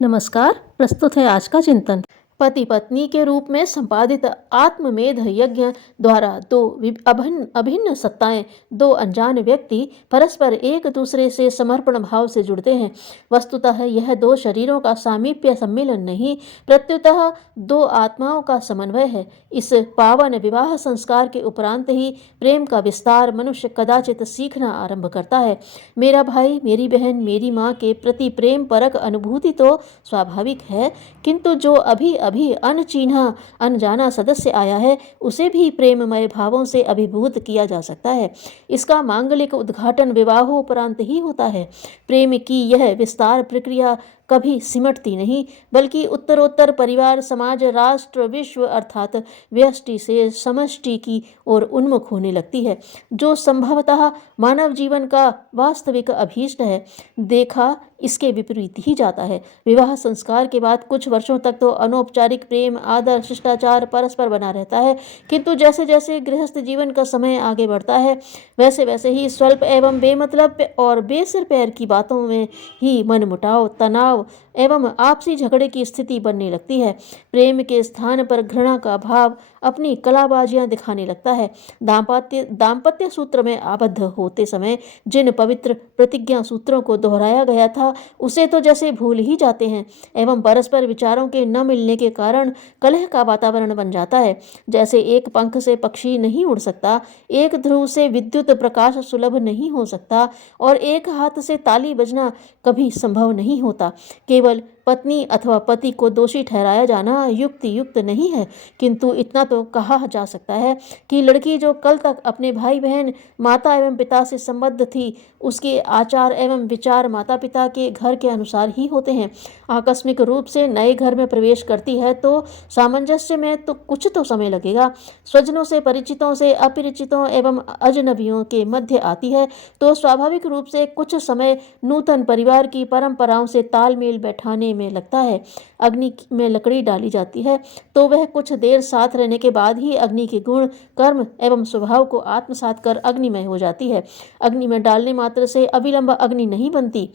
नमस्कार। प्रस्तुत है आज का चिंतन। पति पत्नी के रूप में संपादित आत्ममेध यज्ञ द्वारा दो अभिन्न अभिन्न सत्ताएं, दो अनजान व्यक्ति परस्पर एक दूसरे से समर्पण भाव से जुड़ते हैं। वस्तुतः यह दो शरीरों का सामीप्य सम्मिलन नहीं, प्रत्युतः दो आत्माओं का समन्वय है। इस पावन विवाह संस्कार के उपरांत ही प्रेम का विस्तार मनुष्य कदाचित सीखना आरंभ करता है। मेरा भाई, मेरी बहन, मेरी माँ के प्रति प्रेम परक अनुभूति तो स्वाभाविक है, किंतु जो अभी अभी अनचिन्हा अनजाना सदस्य आया है, उसे भी प्रेममय भावों से अभिभूत किया जा सकता है। इसका मांगलिक उद्घाटन विवाहोपरांत ही होता है। प्रेम की यह विस्तार प्रक्रिया कभी सिमटती नहीं, बल्कि उत्तरोत्तर परिवार, समाज, राष्ट्र, विश्व अर्थात व्यष्टि से समष्टि की ओर उन्मुख होने लगती है, जो संभवतः मानव जीवन का वास्तविक अभीष्ट है। देखा इसके विपरीत ही जाता है। विवाह संस्कार के बाद कुछ वर्षों तक तो अनौपचारिक प्रेम, आदर, शिष्टाचार परस्पर बना रहता है, किंतु जैसे जैसे गृहस्थ जीवन का समय आगे बढ़ता है, वैसे वैसे ही स्वल्प एवं बेमतलब और बेसिर पैर की बातों में ही मनमुटाव, तनाव एवं आपसी झगड़े की स्थिति बनने लगती है। प्रेम के स्थान पर घृणा का भाव अपनी कलाबाजियां दिखाने लगता है। दाम्पत्य सूत्र में आबद्ध होते समय जिन पवित्र प्रतिज्ञा सूत्रों को दोहराया गया था, उसे तो जैसे भूल ही जाते हैं एवं परस्पर विचारों के न मिलने के कारण कलह का वातावरण बन जाता है। जैसे एक पंख से पक्षी नहीं उड़ सकता, एक ध्रुव से विद्युत प्रकाश सुलभ नहीं हो सकता और एक हाथ से ताली बजना कभी संभव नहीं होता। केवल पत्नी अथवा पति को दोषी ठहराया जाना युक्त नहीं है, किंतु इतना तो कहा जा सकता है कि लड़की जो कल तक अपने भाई बहन, माता एवं पिता से संबद्ध थी, उसके आचार एवं विचार माता पिता के घर के अनुसार ही होते हैं। आकस्मिक रूप से नए घर में प्रवेश करती है तो सामंजस्य में तो कुछ तो समय लगेगा। स्वजनों से, परिचितों से, अपरिचितों एवं अजनबियों के मध्य आती है तो स्वाभाविक रूप से कुछ समय नूतन परिवार की परंपराओं से तालमेल बैठाने में लगता है। अग्नि में लकड़ी डाली जाती है तो वह कुछ देर साथ रहने के बाद ही अग्नि के गुण, कर्म एवं स्वभाव को आत्मसात कर अग्निमय हो जाती है। अग्नि में डालने मात्र से अविलंब अग्नि नहीं बनती।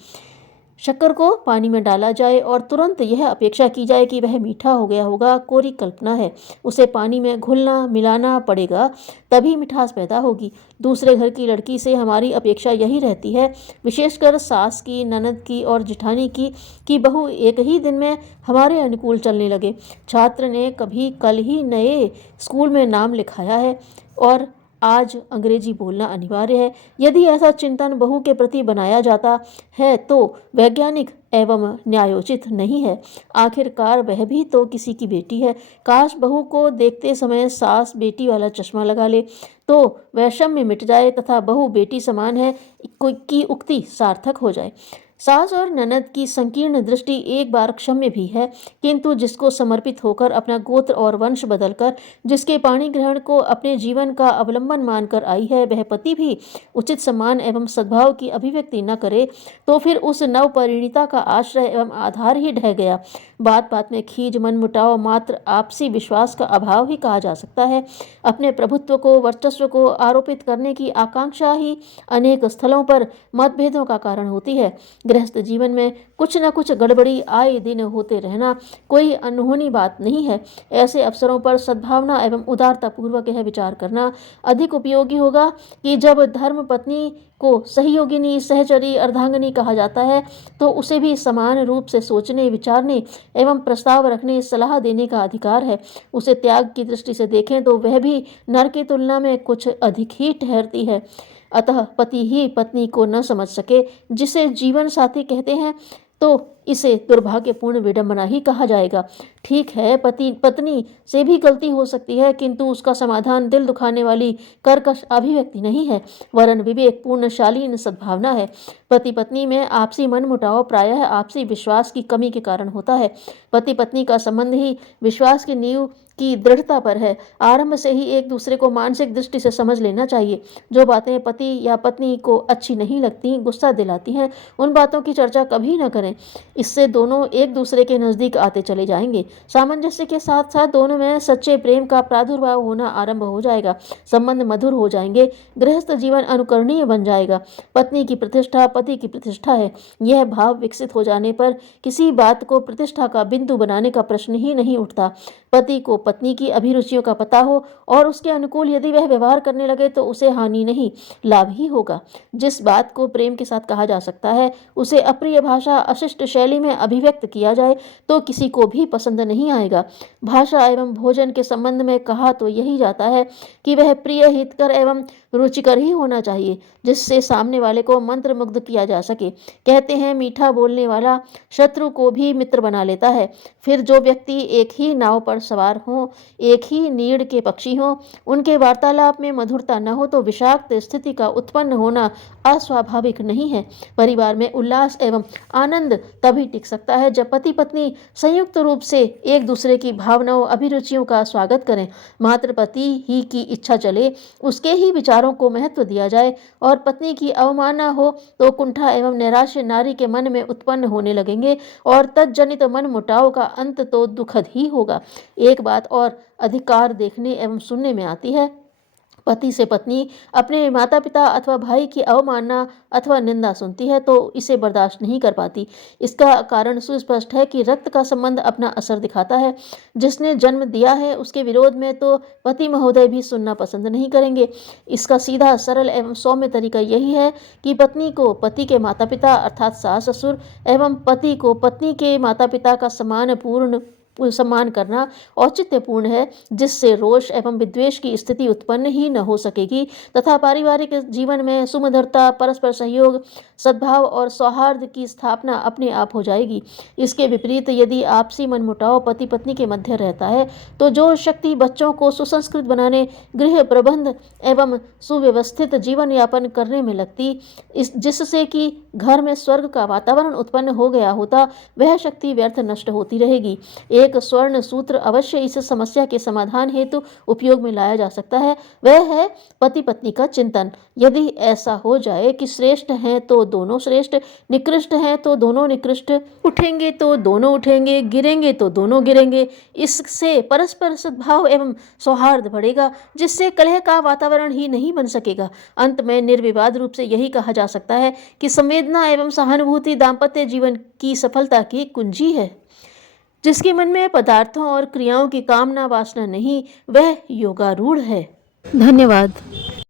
शक्कर को पानी में डाला जाए और तुरंत यह अपेक्षा की जाए कि वह मीठा हो गया होगा, कोरी कल्पना है। उसे पानी में घुलना मिलाना पड़ेगा, तभी मिठास पैदा होगी। दूसरे घर की लड़की से हमारी अपेक्षा यही रहती है, विशेषकर सास की, ननद की और जिठानी की, कि बहू एक ही दिन में हमारे अनुकूल चलने लगे। छात्र ने कभी कल ही नए स्कूल में नाम लिखाया है और आज अंग्रेजी बोलना अनिवार्य है। यदि ऐसा चिंतन बहू के प्रति बनाया जाता है तो वैज्ञानिक एवं न्यायोचित नहीं है। आखिरकार वह भी तो किसी की बेटी है। काश बहू को देखते समय सास बेटी वाला चश्मा लगा ले तो वैषम्य मिट जाए तथा बहू बेटी समान है की उक्ति सार्थक हो जाए। सास और ननद की संकीर्ण दृष्टि एक बार क्षम्य भी है, किंतु जिसको समर्पित होकर अपना गोत्र और वंश बदलकर, जिसके पाणी ग्रहण को अपने जीवन का अवलंबन मानकर आई है, वह पति भी उचित सम्मान एवं सद्भाव की अभिव्यक्ति न करे तो फिर उस नवपरिणीता का आश्रय एवं आधार ही ढह गया। बात बात में खीज, मनमुटाव, मात्र आपसी विश्वास का अभाव ही कहा जा सकता है। अपने प्रभुत्व को, वर्चस्व को आरोपित करने की आकांक्षा ही अनेक स्थलों पर मतभेदों का कारण होती है। गृहस्थ जीवन में कुछ न कुछ गड़बड़ी आए दिन होते रहना कोई अनहोनी बात नहीं है। ऐसे अवसरों पर सद्भावना एवं उदारता पूर्वक यह विचार करना अधिक उपयोगी होगा कि जब धर्म पत्नी को सहयोगिनी, सहचरी, अर्धांगिनी कहा जाता है तो उसे भी समान रूप से सोचने, विचारने एवं प्रस्ताव रखने, सलाह देने का अधिकार है। उसे त्याग की दृष्टि से देखें तो वह भी नर की तुलना में कुछ अधिक ही ठहरती है। अतः पति ही पत्नी को न समझ सके, जिसे जीवन साथी कहते हैं, तो इसे दुर्भाग्यपूर्ण विडंबना ही कहा जाएगा। ठीक है, पति पत्नी से भी गलती हो सकती है, किंतु उसका समाधान दिल दुखाने वाली कर्कश अभिव्यक्ति नहीं है, वरन विवेकपूर्ण शालीन सद्भावना है। पति पत्नी में आपसी मनमुटाव प्रायः आपसी विश्वास की कमी के कारण होता है। पति पत्नी का संबंध ही विश्वास की नींव की दृढ़ता पर है। आरंभ से ही एक दूसरे को मानसिक दृष्टि से समझ लेना चाहिए। जो बातें पति या पत्नी को अच्छी नहीं लगती, गुस्सा दिलाती हैं, उन बातों की चर्चा कभी न करें। इससे दोनों एक दूसरे के नज़दीक आते चले जाएंगे। सामंजस्य के साथ साथ दोनों में सच्चे प्रेम का प्रादुर्भाव होना आरंभ हो जाएगा। संबंध मधुर हो जाएंगे। गृहस्थ जीवन अनुकरणीय बन जाएगा। पत्नी की प्रतिष्ठा पति की प्रतिष्ठा है। यह भाव विकसित हो जाने पर किसी बात को प्रतिष्ठा का बिंदु बनाने का प्रश्न ही नहीं उठता। पति को पत्नी की अभिरुचियों का पता हो और उसके अनुकूल यदि वह व्यवहार करने लगे तो उसे हानि नहीं, लाभ ही होगा। जिस बात को प्रेम के साथ कहा जा सकता है, उसे अप्रिय भाषा, अशिष्ट शैली में अभिव्यक्त किया जाए तो किसी को भी पसंद नहीं आएगा। भाषा एवं भोजन के संबंध में कहा तो यही जाता है कि वह प्रिय, हितकर एवं रुचिकर ही होना चाहिए, जिससे सामने वाले को मंत्रमुग्ध किया जा सके। कहते हैं, मीठा बोलने वाला शत्रु को भी मित्र बना लेता है। फिर जो व्यक्ति एक ही नाव पर सवार हों, एक ही नीड़ के पक्षी हों, उनके वार्तालाप में मधुरता न हो तो विषाक्त स्थिति का उत्पन्न होना अस्वाभाविक नहीं है। परिवार में उल्लास एवं आनंद तभी टिक सकता है जब पति पत्नी संयुक्त रूप से एक दूसरे की भावनाओं, अभिरुचियों का स्वागत करें। मात्र पति ही की इच्छा चले, उसके ही विचारों को महत्व दिया जाए और पत्नी की अवमानना हो तो कुंठा एवं नैराश्य नारी के मन में उत्पन्न होने लगेंगे और तज्जनित मन मुटाव का अंत तो दुखद ही होगा। एक बात और अधिकार देखने एवं सुनने में आती है। पति से पत्नी अपने माता पिता अथवा भाई की अवमानना अथवा निंदा सुनती है तो इसे बर्दाश्त नहीं कर पाती। इसका कारण सुस्पष्ट है कि रक्त का संबंध अपना असर दिखाता है। जिसने जन्म दिया है उसके विरोध में तो पति महोदय भी सुनना पसंद नहीं करेंगे। इसका सीधा, सरल एवं सौम्य तरीका यही है कि पत्नी को पति के माता पिता अर्थात सास ससुर एवं पति को पत्नी के माता पिता का सम्मान करना औचित्यपूर्ण है, जिससे रोष एवं विद्वेष की स्थिति उत्पन्न ही न हो सकेगी तथा पारिवारिक जीवन में सुमधुरता, परस्पर सहयोग, सद्भाव और सौहार्द की स्थापना अपने आप हो जाएगी। इसके विपरीत यदि आपसी मनमुटाव पति पत्नी के मध्य रहता है तो जो शक्ति बच्चों को सुसंस्कृत बनाने, गृह प्रबंध एवं सुव्यवस्थित जीवन यापन करने में लगती, जिससे कि घर में स्वर्ग का वातावरण उत्पन्न हो गया होता, वह शक्ति व्यर्थ नष्ट होती रहेगी। एक स्वर्ण सूत्र अवश्य इस समस्या के समाधान हेतु उपयोग में लाया जा सकता है। वह है पति पत्नी का चिंतन। यदि ऐसा हो जाए कि श्रेष्ठ हैं तो दोनों श्रेष्ठ, निकृष्ट हैं तो दोनों निकृष्ट, उठेंगे तो दोनों उठेंगे, गिरेंगे तो दोनों गिरेंगे, इससे परस्पर सद्भाव एवं सौहार्द बढ़ेगा, जिससे कलह का वातावरण ही नहीं बन सकेगा। अंत में निर्विवाद रूप से यही कहा जा सकता है कि संवेदना एवं सहानुभूति दाम्पत्य जीवन की सफलता की कुंजी है। जिसके मन में पदार्थों और क्रियाओं की कामना वासना नहीं, वह योगारूढ़ है। धन्यवाद।